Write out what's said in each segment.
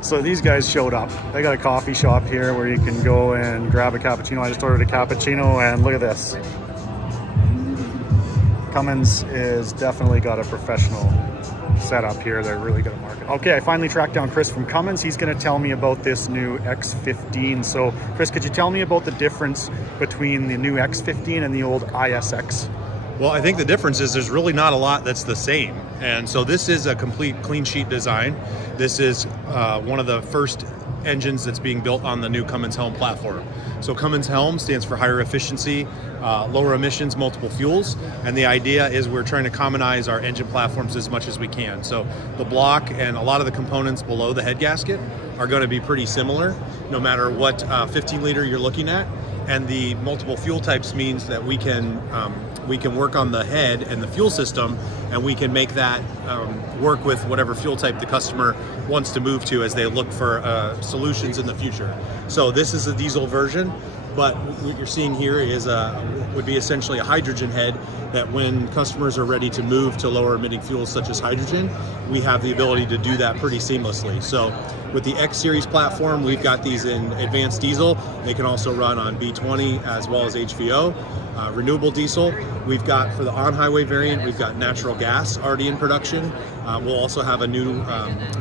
So these guys showed up. They got a coffee shop here where you can go and grab a cappuccino. I just ordered a cappuccino and look at this. Cummins is definitely got a professional setup here. They're really good at marketing. Okay, I finally tracked down Chris from Cummins. He's going to tell me about this new X-15. So Chris, could you tell me about the difference between the new X-15 and the old ISX? Well, I think the difference is there's really not a lot that's the same. And so this is a complete clean sheet design. This is one of the first engines that's being built on the new Cummins Helm platform. So Cummins Helm stands for higher efficiency, lower emissions, multiple fuels. And the idea is we're trying to commonize our engine platforms as much as we can. So the block and a lot of the components below the head gasket are going to be pretty similar, no matter what 15 liter you're looking at. And the multiple fuel types means that we can work on the head and the fuel system, and we can make that work with whatever fuel type the customer wants to move to as they look for solutions in the future. So this is a diesel version, but what you're seeing here is would be essentially a hydrogen head that when customers are ready to move to lower emitting fuels such as hydrogen, we have the ability to do that pretty seamlessly. So with the X series platform, we've got these in advanced diesel. They can also run on B20 as well as HVO. Renewable diesel. We've got, for the on-highway variant, we've got natural gas already in production. We'll also have a new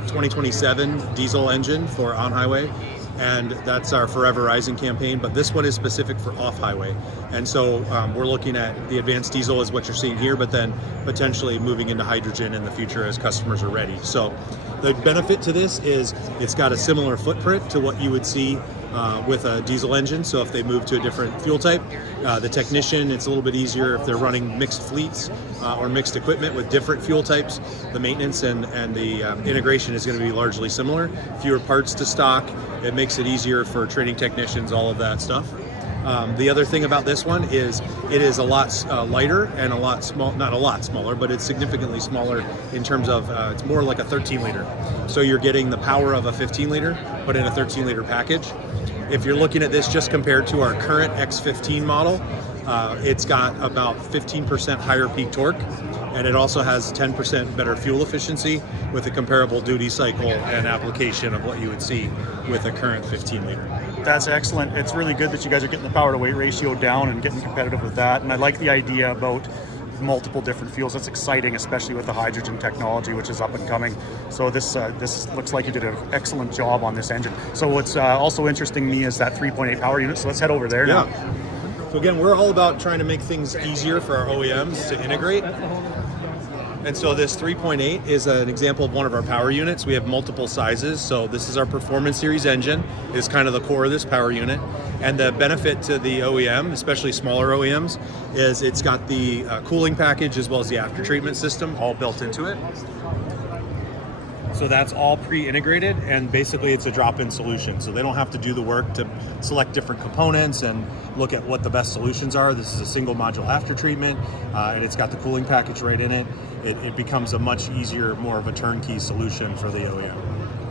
2027 diesel engine for on-highway, and that's our Forever Rising campaign, but this one is specific for off-highway. And so we're looking at the advanced diesel is what you're seeing here, but then potentially moving into hydrogen in the future as customers are ready. So the benefit to this is it's got a similar footprint to what you would see with a diesel engine. So if they move to a different fuel type, the technician, it's a little bit easier if they're running mixed fleets or mixed equipment with different fuel types. The maintenance and the integration is going to be largely similar. Fewer parts to stock. It makes it easier for training technicians, all of that stuff. The other thing about this one is it is a lot lighter and a lot small, not a lot smaller, but it's significantly smaller in terms of it's more like a 13 liter. So you're getting the power of a 15 liter, but in a 13 liter package. If you're looking at this just compared to our current X-15 model, it's got about 15% higher peak torque, and it also has 10% better fuel efficiency with a comparable duty cycle and application of what you would see with a current 15 liter. That's excellent. It's really good that you guys are getting the power to weight ratio down and getting competitive with that. And I like the idea about multiple different fuels. That's exciting, especially with the hydrogen technology, which is up and coming. So this looks like you did an excellent job on this engine. So what's also interesting to me is that 3.8 power unit. So let's head over there now. So again, we're all about trying to make things easier for our OEMs to integrate. And so this 3.8 is an example of one of our power units. We have multiple sizes. So this is our Performance Series engine, is kind of the core of this power unit. And the benefit to the OEM, especially smaller OEMs, is it's got the cooling package as well as the after treatment system all built into it. So that's all pre-integrated, and basically it's a drop-in solution. So they don't have to do the work to select different components and look at what the best solutions are. This is a single module after treatment, and it's got the cooling package right in it. It becomes a much easier, more of a turnkey solution for the OEM.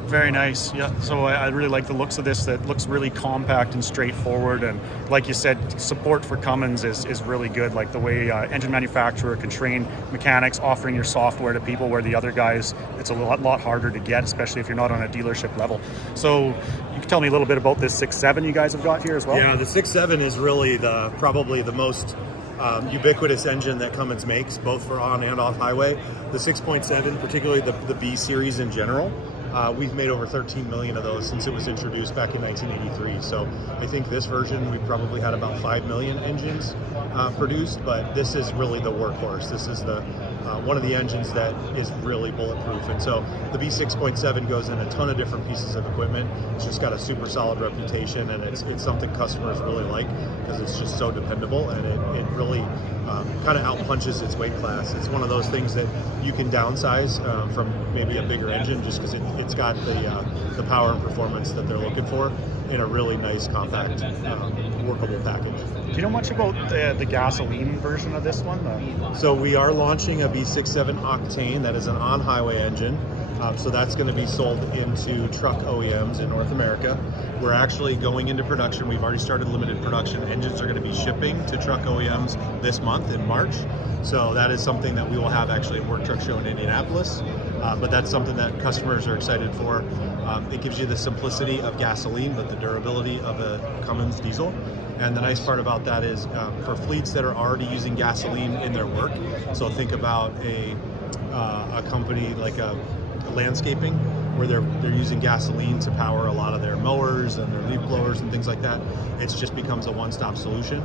Very nice. Yeah. So I really like the looks of this. It looks really compact and straightforward. And like you said, support for Cummins is really good. Like the way engine manufacturer can train mechanics, offering your software to people where the other guys, it's a lot harder to get, especially if you're not on a dealership level. So you can tell me a little bit about this 6.7 you guys have got here as well? Yeah, the 6.7 is really probably the most ubiquitous engine that Cummins makes, both for on and off highway. The 6.7, particularly the B series in general, we've made over 13 million of those since it was introduced back in 1983. So I think this version, we probably had about 5 million engines produced, but this is really the workhorse. This is the one of the engines that is really bulletproof. And so the B6.7 goes in a ton of different pieces of equipment. It's just got a super solid reputation, and it's something customers really like because it's just so dependable, and it really kind of outpunches its weight class. It's one of those things that you can downsize from maybe a bigger engine just because it's got the power and performance that they're looking for in a really nice, compact, workable package. Do you know much about the gasoline version of this one? So we are launching a B67 octane that is an on-highway engine. So that's going to be sold into truck OEMs in North America. We're actually going into production. We've already started limited production. Engines are going to be shipping to truck OEMs this month in March. So that is something that we will have actually at Work Truck Show in Indianapolis. But that's something that customers are excited for. It gives you the simplicity of gasoline, but the durability of a Cummins diesel. And the nice part about that is for fleets that are already using gasoline in their work. So think about a company like a landscaping, where they're using gasoline to power a lot of their mowers and their leaf blowers and things like that. It just becomes a one-stop solution.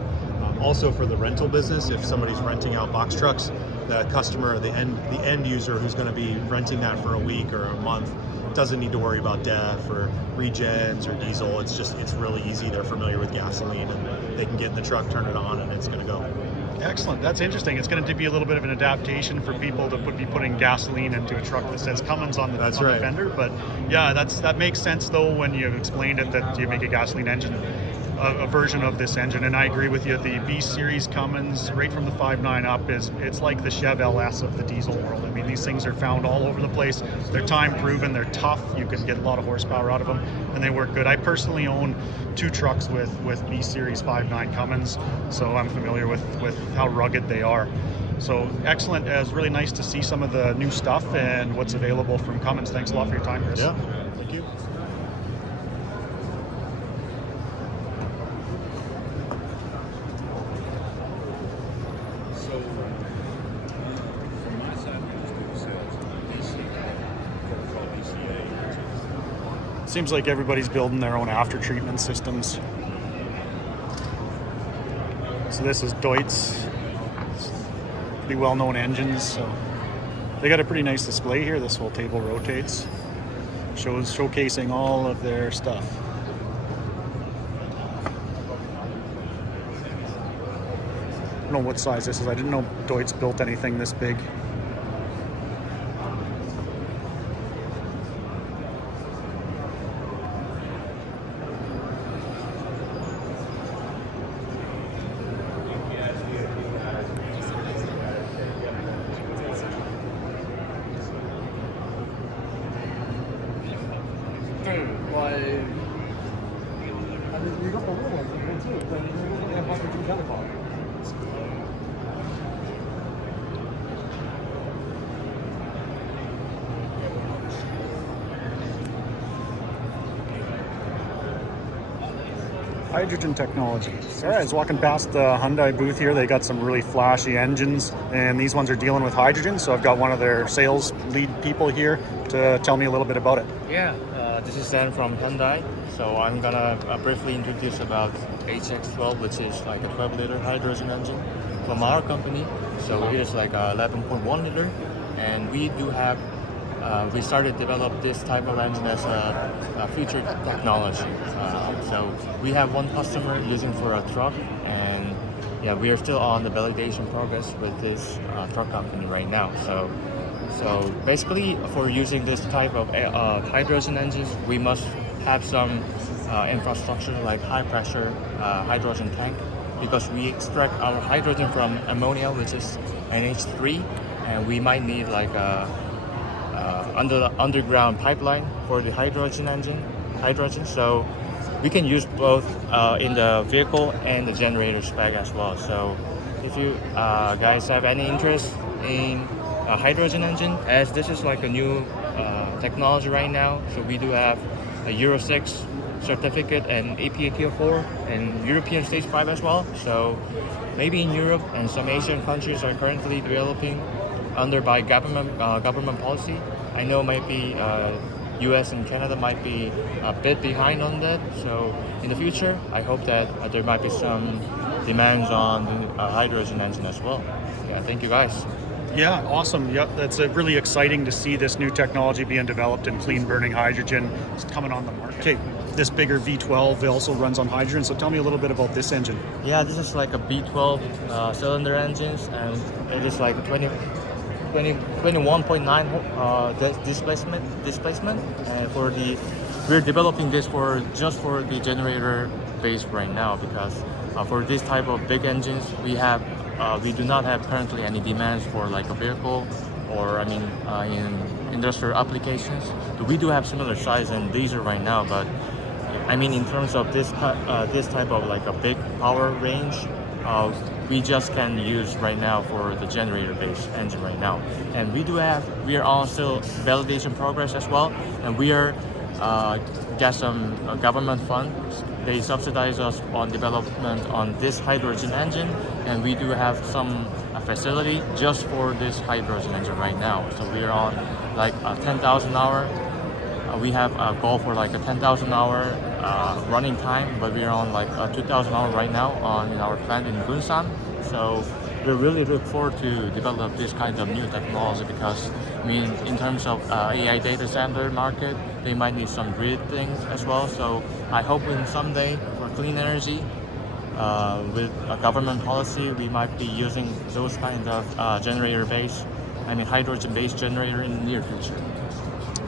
Also for the rental business, if somebody's renting out box trucks, the customer, the end user who's going to be renting that for a week or a month doesn't need to worry about DEF or regens or diesel. It's really easy. They're familiar with gasoline, and they can get in the truck, turn it on, and it's going to go. Excellent. That's interesting. It's going to be a little bit of an adaptation for people to be putting gasoline into a truck that says Cummins on the fender. But yeah, that makes sense though when you explained it, that you make a gasoline engine, a version of this engine. And I agree with you. The B series Cummins, right from the 5.9 up, it's like the Chev LS of the diesel world. I mean, these things are found all over the place. They're time proven. They're tough. You can get a lot of horsepower out of them, and they work good. I personally own 2 trucks with B series 5.9 Cummins, so I'm familiar with how rugged they are. So excellent. It was really nice to see some of the new stuff and what's available from Cummins. Thanks a lot for your time, Chris. Yeah, thank you. Seems like everybody's building their own after treatment systems. So this is Deutz, pretty well-known engines. So they got a pretty nice display here. This whole table rotates, showcasing all of their stuff. I don't know what size this is. I didn't know Deutz built anything this big. Hydrogen technology. So I was walking past the Hyundai booth here. They got some really flashy engines, and these ones are dealing with hydrogen. So I've got one of their sales lead people here to tell me a little bit about it. Yeah, this is Dan from Hyundai. So I'm gonna briefly introduce about HX12, which is like a 12-liter hydrogen engine from our company. So it is like a 11.1 liter, and we do have we started to develop this type of engine as a future technology. So we have one customer using for a truck, and yeah, we are still on the validation progress with this truck company right now. So basically, for using this type of hydrogen engines, we must have some infrastructure like high pressure hydrogen tank, because we extract our hydrogen from ammonia, which is NH3, and we might need like a underground pipeline for the hydrogen. So we can use both in the vehicle and the generator spec as well. So if you guys have any interest in a hydrogen engine, as this is like a new technology right now, so we do have a Euro 6 certificate and APA Tier 4 and European Stage 5 as well. So maybe in Europe and some Asian countries are currently developing under by government policy. I know might be US and Canada might be a bit behind on that. So in the future, I hope that there might be some demands on the hydrogen engine as well. Yeah, thank you guys. Yeah, awesome. Yep, that's really exciting to see this new technology being developed in clean burning hydrogen. It's coming on the market. Okay, this bigger V12 also runs on hydrogen. So tell me a little bit about this engine. Yeah, this is like a B12 cylinder engines, and it is like 21.9 displacement. And we're developing this just for the generator base right now, because for this type of big engines, we do not have currently any demands for like a vehicle or in industrial applications. But we do have similar size and diesel right now, but in terms of this type of like a big power range, we just can use right now for the generator-based engine right now. And we are also validation progress as well, and we are get some government funds. They subsidize us on development on this hydrogen engine, and we do have some facility just for this hydrogen engine right now. So we are on like 10,000 hour. We have a goal for like a 10,000 hour running time, but we are on like 2,000 hour right now in our plant in Gunsan. So we really look forward to develop this kind of new technology because, I mean, in terms of AI data center market, they might need some grid things as well. So I hope in someday for clean energy, with a government policy, we might be using those kind of hydrogen-based generator in the near future.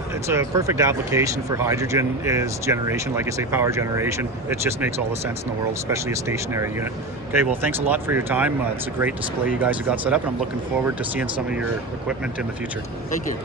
It's a perfect application for hydrogen is generation, like I say, power generation. It just makes all the sense in the world, especially a stationary unit. Okay, well, thanks a lot for your time. It's a great display you guys have got set up, and I'm looking forward to seeing some of your equipment in the future. Thank you.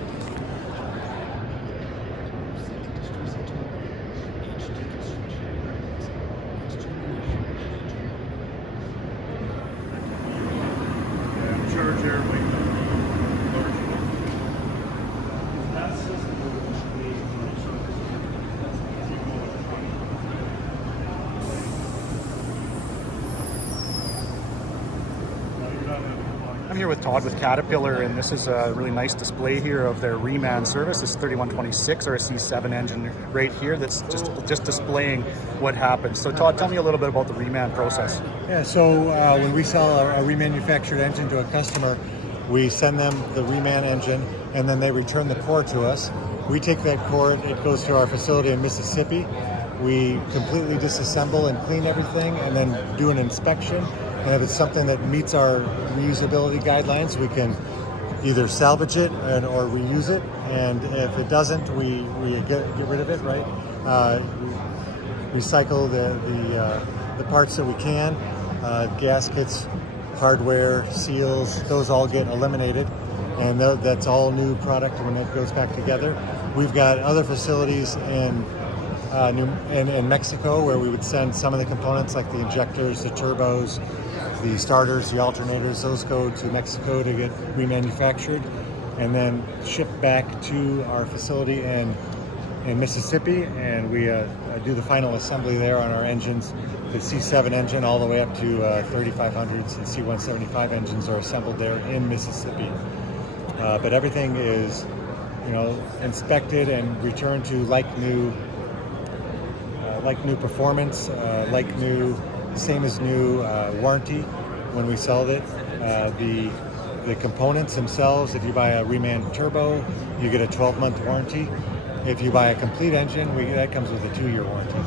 I'm here with Todd with Caterpillar, and this is a really nice display here of their reman service. This 3126 or a C7 engine right here that's just displaying what happens. So Todd, tell me a little bit about the reman process. Yeah, so when we sell a remanufactured engine to a customer, we send them the reman engine and then they return the core to us. We take that core, it goes to our facility in Mississippi. We completely disassemble and clean everything and then do an inspection. And if it's something that meets our reusability guidelines, we can either salvage it or reuse it. And if it doesn't, we get rid of it, right? Recycle the parts that we can. Gaskets, hardware, seals, those all get eliminated. And that's all new product when it goes back together. We've got other facilities in Mexico where we would send some of the components like the injectors, the turbos, the starters, the alternators, those go to Mexico to get remanufactured and then shipped back to our facility in Mississippi, and we do the final assembly there on our engines. The C7 engine all the way up to 3500s and C175 engines are assembled there in Mississippi. But everything is, inspected and returned to like new performance, same as new warranty when we sell it. The components themselves, if you buy a reman turbo, you get a 12-month warranty. If you buy a complete engine, that comes with a 2-year warranty.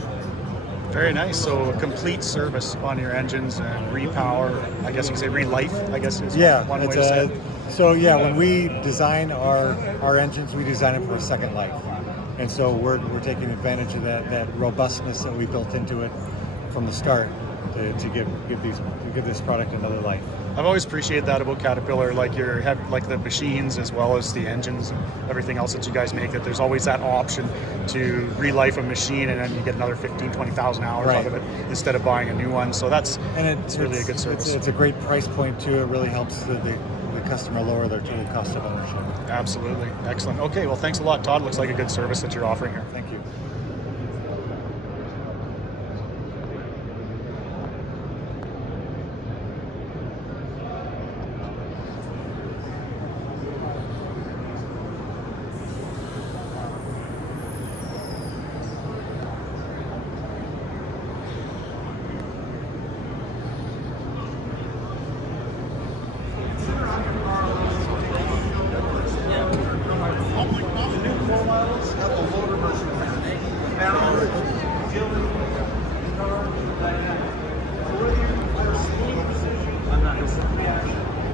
Very nice. So a complete service on your engines and repower, I guess you could say re-life, I guess is one way to say it. So yeah, when we design our engines, we design them for a second life. And so we're taking advantage of that robustness that we built into it from the start to give this product another life. I've always appreciated that about Caterpillar, like the machines as well as the engines and everything else that you guys make, that there's always that option to relife a machine and then you get another 15,000, 20,000 hours out of it instead of buying a new one. So it's really a good service. It's a great price point too. It really helps the customer lower their total cost of ownership. Absolutely. Excellent. Okay, well, thanks a lot, Todd. Looks like a good service that you're offering here.